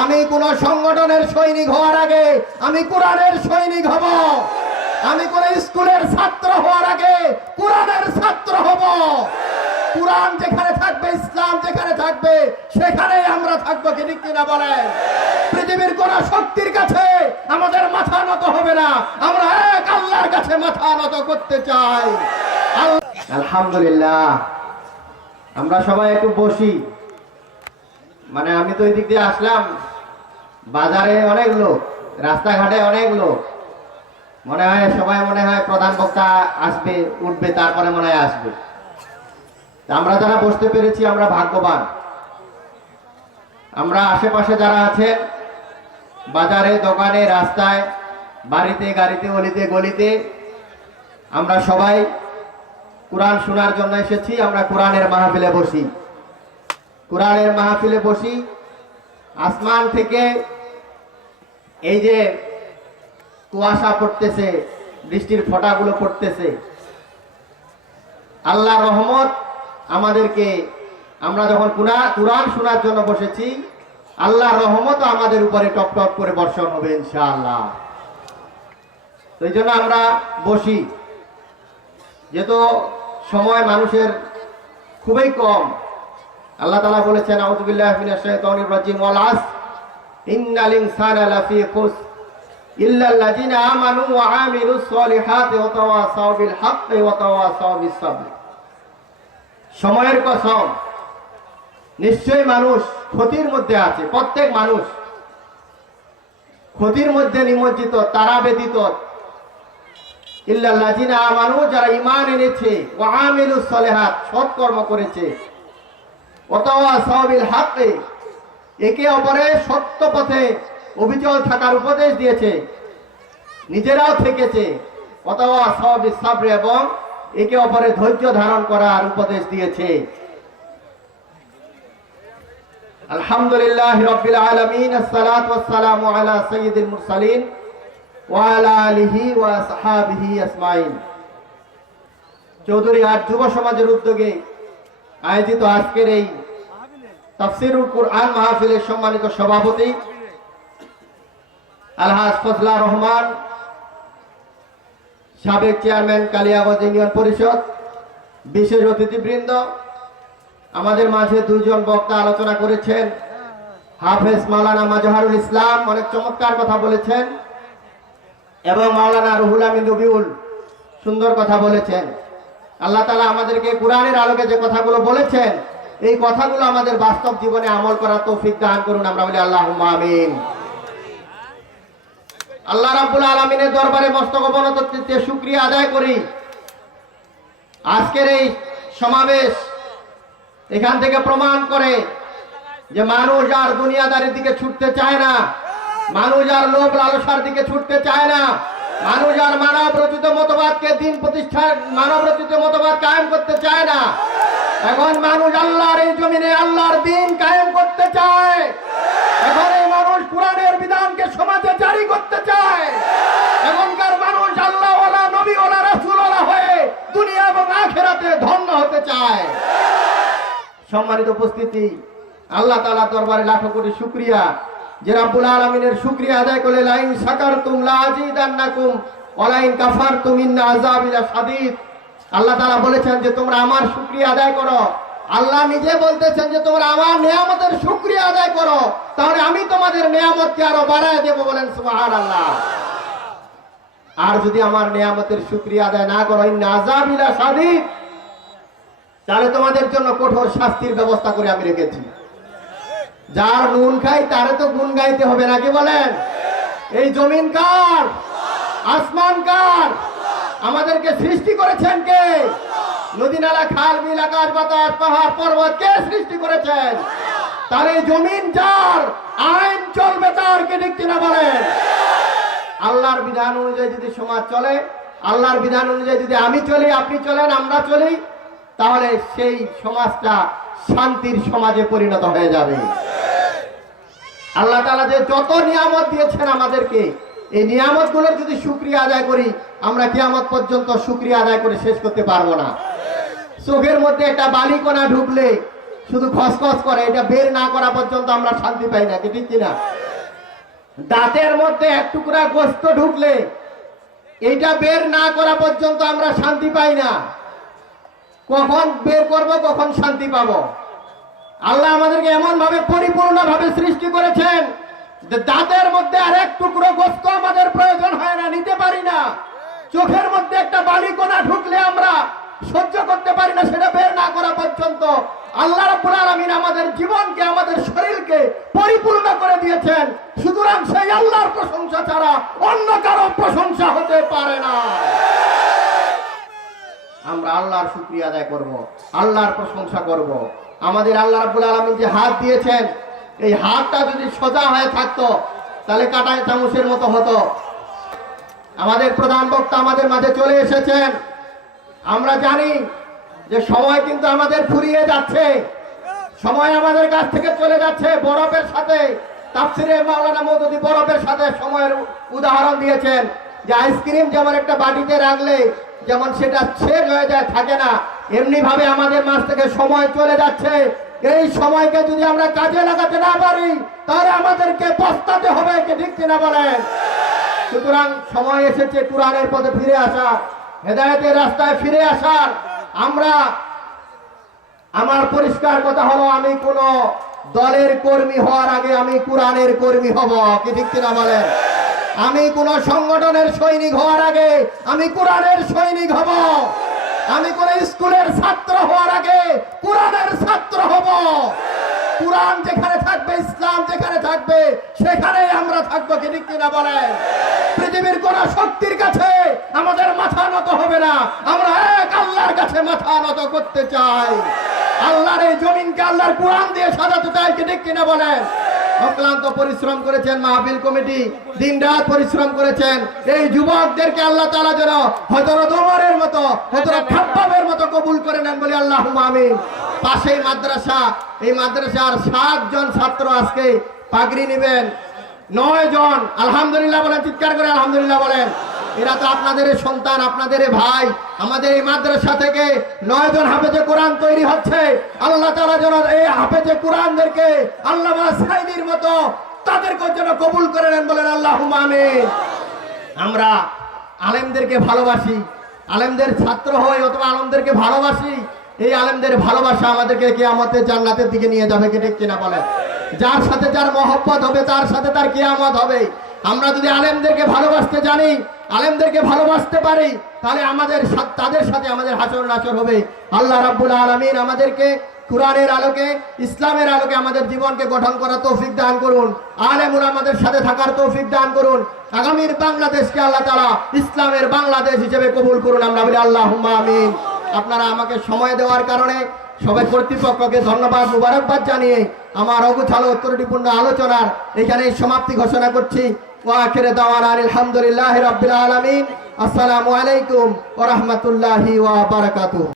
আমি কোন সংগঠনের সৈনিক হওয়ার আগে আমি কোরআনের সৈনিক হব। আমি কোন স্কুলের ছাত্র হওয়ার আগে কোরআনের ছাত্র হব। কোরআন যেখানে থাকবে, ইসলাম যেখানে থাকবে, সেখানেই আমরা থাকবো। কি ঠিক কিনা বলেন? পৃথিবীর কোন শক্তির কাছে আমাদের মাথা নত হবে না। আমরা এক আল্লাহর কাছে মাথা নত করতে চাই। আলহামদুলিল্লাহ, আমরা সবাই একটু বসি। মানে আমি তো এই দিক দিয়ে আসলাম, বাজারে অনেক লোক, রাস্তাঘাটে অনেক লোক, মনে হয় সবাই মনে হয় প্রধান বক্তা আসবে, উঠবে, তারপরে মনে হয় আসবে। আমরা যারা বসতে পেরেছি আমরা ভাগ্যবান। আমরা আশেপাশে যারা আছেন, বাজারে, দোকানে, রাস্তায়, বাড়িতে, গাড়িতে, অলিতে গলিতে, আমরা সবাই কোরআন শোনার জন্য এসেছি। আমরা কোরআনের মাহফিলে বসি, কোরআনের মাহফিলে বসি। আসমান থেকে এই যে কুয়াশা পড়তেছে, বৃষ্টির ফোঁটাগুলো পড়তেছে, আল্লাহ রহমত আমাদেরকে, আমরা যখন কোরআন শোনার জন্য বসেছি, আল্লাহ রহমত আমাদের উপরে টপ টপ করে বর্ষণ হবে ইনশাআল্লাহ। তো এই জন্য আমরা বসি। যেহেতু সময় মানুষের খুবই কম, আল্লাহ তাআলা বলেছেন, আউযু বিল্লাহি মিনাশ শাইতানির রাজিম, ওয়াল আসর ইন্নাল ইনসানা লাফি খুসর ইল্লাল্লাযিনা আমানু ওয়া আমিলুস সলিহাতি ওয়া তাওয়াসাউ বিল হাক্কি ওয়া তাওয়াসাউ বিস সাবর। সময়ের কসম, নিশ্চয়ই মানুষ ক্ষতির মধ্যে আছে। প্রত্যেক মানুষ ক্ষতির মধ্যে নিমজ্জিত, তারা ব্যতীত। ইল্লাল্লাযিনা আমানু, যারা ঈমান এনেছে, ওয়া আমিলুস সলিহাত, সৎকর্ম করেছে, ওয়া তাওয়াসাউ বিল হাক্কি, একে অপরের সত্য পথে অবিচল থাকার উপদেশ দিয়েছে, নিজেরাও থেকেছে, ওয়া তাওয়াসাউ বিস সাবর, এবং একে অপরের ধৈর্য ধারণ করার উপদেশ দিয়েছে। আলহামদুলিল্লাহি রাব্বিল আলামিন, আসসালাতু ওয়াসসালামু আলা সাইয়্যিদিল মুরসালিন ওয়া আলা আলিহি ওয়া আসহাবিহি আজমাইন। চৌধুরীহাট যুব সমাজের উদ্যোগে আয়োজিত আজকের এই তাফসীরুল কুরআন মাহফিলের সম্মানিত সভাপতি আলহাজ ফজলা রহমান, সাবেক চেয়ারম্যান কালিয়াগঞ্জ ইউনিয়ন পরিষদ, বিশেষ অতিথিবৃন্দ, আমাদের মাঝে দুইজন বক্তা আলোচনা করেছেন। হাফেজ মাওলানা মাজহারুল ইসলাম অনেক চমৎকার কথা বলেছেন, এবং মাওলানা রুহুল আমিন রবিউল সুন্দর কথা বলেছেন। আল্লাহ তাআলা আমাদেরকে কোরআনের আলোকে যে কথাগুলো বলেছেন, এই কথাগুলো আমাদের বাস্তব জীবনে আমল করার তৌফিক দান করুন। আমরা বলি আল্লাহুম্মা আমিন। আল্লাহ রাব্বুল আলামিনের দরবারে মস্তক অবনত চিত্তে শুকরিয়া আদায় করি। আজকের এই সমাবেশ এখান থেকে প্রমাণ করে যে মানুষ আর দুনিয়াদারির দিকে ছুটতে চায় না, মানুষ আর লোভ লালসার দিকে ছুটতে চায় না, মানুষ আর মানব রচিত মতবাদকে দিন প্রতিষ্ঠার, মানব রচিত মতবাদ কায়েম করতে চায় না। এখন মানুষ আল্লাহর এই জমিনে আল্লাহর দ্বীন কায়েম করতে চায়। এখন এই মানুষ কোরআনের বিধানকে সমাজে জারি করতে চায়। এখনকার মানুষ আল্লাহওয়ালা, নবীওয়ালা, রাসূলওয়ালা হয়ে দুনিয়া এবং আখিরাতে ধন্য হতে চায়। সম্মানিত উপস্থিতি, আল্লাহ তাআলার দরবারে লাখো কোটি শুকরিয়া যে রাব্বুল আলামিনের শুকরিয়া আদায় করলে লাইন শাকারতুম লাযিদান্নাকুম ওয়া লাইন কাফারতুম ইন্না আযাবি লাশাদীদ। আল্লাহ তাআলা বলেছেন যে তোমরা আমার শুকরিয়া আদায় করো। আল্লাহ নিজে বলতেছেন যে তোমরা আমার নিয়ামতের শুকরিয়া আদায় করো, তাহলে আমি তোমাদের নিয়ামতকে আরো বাড়ায় দেব। বলেন সুবহানাল্লাহ। আর যদি আমার নিয়ামতের শুকরিয়া আদায় না করো, ইন্না আযাবি লাশাদীদ, তাহলে তোমাদের জন্য কঠোর শাস্তির ব্যবস্থা করে আমি রেখেছি। যার নুন খাই তারে তো গুণ গাইতে হবে, নাকি বলেন? এই জমিন কার? আসমান কার? আমাদেরকে সৃষ্টি করেছেন কে? নদী নালা, খাল বিল, আকাশ বাতাস, পাহাড় পর্বত কে সৃষ্টি করেছেন? তার এই জমিন যার, আইন চলবে তার। কে ঠিক কিনা বলেন? আল্লাহর বিধান অনুযায়ী যদি সমাজ চলে, আল্লাহর বিধান অনুযায়ী যদি আমি চলি, আপনি চলেন, আমরা চলি, তাহলে সেই সমাজটা শান্তির সমাজে পরিণত হয়ে যাবে। আল্লাহ তাআলা যে যত নিয়ামত দিয়েছেন আমাদেরকে, এই নিয়ামত গুলোর যদি শুকরিয়া আদায় করি, আমরা কিয়ামত পর্যন্ত শুকরিয়া আদায় করে শেষ করতে পারবো না। চোখের মধ্যে একটা বালিকণা ঢুকলে শুধু খসখস করে, এটা বের না করা পর্যন্ত আমরা শান্তি পাই না, কি ঠিক কিনা? দাঁতের মধ্যে এক টুকরা গোস্ত ঢুকলে এটা বের না করা পর্যন্ত আমরা শান্তি পাই না। কখন বের করব, কখন শান্তি পাবো? আল্লাহ আমাদেরকে এমন ভাবে পরিপূর্ণ ভাবে সৃষ্টি করেছেন যে দাঁতের মধ্যে আর এক টুকরো গোস্ত আমাদের প্রয়োজন হয় না, নিতে পারি না। চোখের মধ্যে একটা বালিকণা ঢুকলে আমরা সহ্য করতে পারি না, সেটা বের না করা পর্যন্ত। আল্লাহ রাব্বুল আলামিন আমাদের জীবনকে, আমাদের শরীরকে পরিপূর্ণ করে দিয়েছেন। সুতরাং সেই আল্লাহর প্রশংসা ছাড়া অন্য কারো প্রশংসা হতে পারে না। আমরা আল্লাহর শুকরিয়া আদায় করব, আল্লাহর প্রশংসা করব। আমাদের আল্লাহ রাব্বুল আলামিন যে হাত দিয়েছেন, এই হাতটা যদি সোজা হয়ে থাকতো তাহলে কাঁটায় চামচের মতো হতো। আমাদের প্রধান বক্তা আমাদের মাঝে চলে এসেছেন। আমরা জানি যে সময় কিন্তু আমাদের ফুরিয়ে যাচ্ছে, সময় আমাদের কাছ থেকে চলে যাচ্ছে। বরফের সাথে তাফসিরে মাওলানা মওদুদী বরফের সাথে সময়ের উদাহরণ দিয়েছেন যে আইসক্রিম যেমন একটা বাটিতে রাখলে যেমন সেটা শেষ হয়ে যায়, থাকে না, এমনি ভাবে আমাদের মাঝ থেকে সময় চলে যাচ্ছে। এই সময়কে যদি আমরা কাজে লাগাতে না পারি তাহলে আমাদেরকে পস্তাতে হবে, কি ঠিক কিনা বলেন? সুতরাং সময় এসেছে কোরআনের পথে ফিরে আসার, হেদায়েতের রাস্তায় ফিরে আসার। আমার পরিষ্কার কথা হলো, আমি কোন দলের কর্মী হওয়ার আগে আমি কোরআনের কর্মী হব, কি ঠিক কিনা বলেন? আমি কোন সংগঠনের সৈনিক হওয়ার আগে আমি কোরআনের সৈনিক হব। আমি কোন স্কুলের ছাত্র হওয়ার আগে কোরআনের ছাত্র হব। কোরআন যেখানে থাকবে, ইসলাম যেখানে থাকবে, সেখানেই আমরা থাকবো, কি ঠিক কিনা বলেন? পৃথিবীর কোন শক্তির কাছে আমাদের মাথা নত হবে না, আমরা এক আল্লাহর কাছে মাথা নত করতে চাই। আল্লাহর এই জমিনকে আল্লাহর কোরআন দিয়ে সাজাতে চাই, কি ঠিক কিনা বলেন? অক্লান্ত পরিশ্রম করেছেন মাহফিল কমিটি, দিনরাত পরিশ্রম করেছেন। এই যুবকদেরকে আল্লাহ তাআলা যেন হযরত ওমরের মতো, হযরত খাব্বাবের মতো কবুল করে নেন, বলি আল্লাহুম্মা আমিন। পাশেই মাদ্রাসা, এই মাদ্রাসার 7 জন ছাত্র আজকে পাগড়ি নেবেন। 9 জন, আলহামদুলিল্লাহ বলেন, চিৎকার করে আলহামদুলিল্লাহ বলেন। এরা তো আপনাদের সন্তান, আপনাদের ভাই। আমাদের এই মাদ্রাসা থেকে 9 জন হাফেজে কোরআন তৈরি হচ্ছে। আল্লাহ তাআলা যেন এই হাফেজে কোরআনদেরকে আল্লামা সাইদির মতো তাদেরকে যেন কবুল করে নেন, বলেন আল্লাহুম্মা আমিন। আমরা আলেমদেরকে ভালোবাসি, আলেমদের ছাত্র হই অথবা আলেমদেরকে ভালোবাসি। এই আলেমদের ভালোবাসা আমাদেরকে কিয়ামতের জান্নাতের দিকে নিয়ে যাবে, কি ঠিক কিনা বলেন? যার সাথে যার মহব্বত হবে তার সাথে তার কিয়ামত হবে। আমরা যদি আলেমদেরকে ভালোবাসতে জানি, আলেমদেরকে ভালোবাসতে পারি, তাহলে আমাদের তাদের সাথে আমাদের হাসর নাসর হবে। আল্লাহ রাব্বুল আলামিন আমাদেরকে কুরআনের আলোকে, ইসলামের আলোকে আমাদের জীবনকে গঠন করার তৌফিক দান করুন। আলেম ওলামাদের সাথে থাকার তৌফিক দান করুন। আগামীর বাংলাদেশকে আল্লাহ তাআলা ইসলামের বাংলাদেশ হিসেবে কবুল করুন, আমরা বলি আল্লাহুম্মা আমিন। আপনারা আমাকে সময় দেওয়ার কারণে সবাই কর্তৃপক্ষকে ধন্যবাদ, মুবারকবাদ জানিয়ে আমার অগুছালো ত্রুটিপূর্ণ আলোচনার এখানেই সমাপ্তি ঘোষণা করছি। ওয়া আখিরু দাওয়ানা আলহামদুলিল্লাহি রাব্বিল আলামিন। আসসালামু আলাইকুম ওয়া রাহমাতুল্লাহি ওয়া বারাকাতুহু।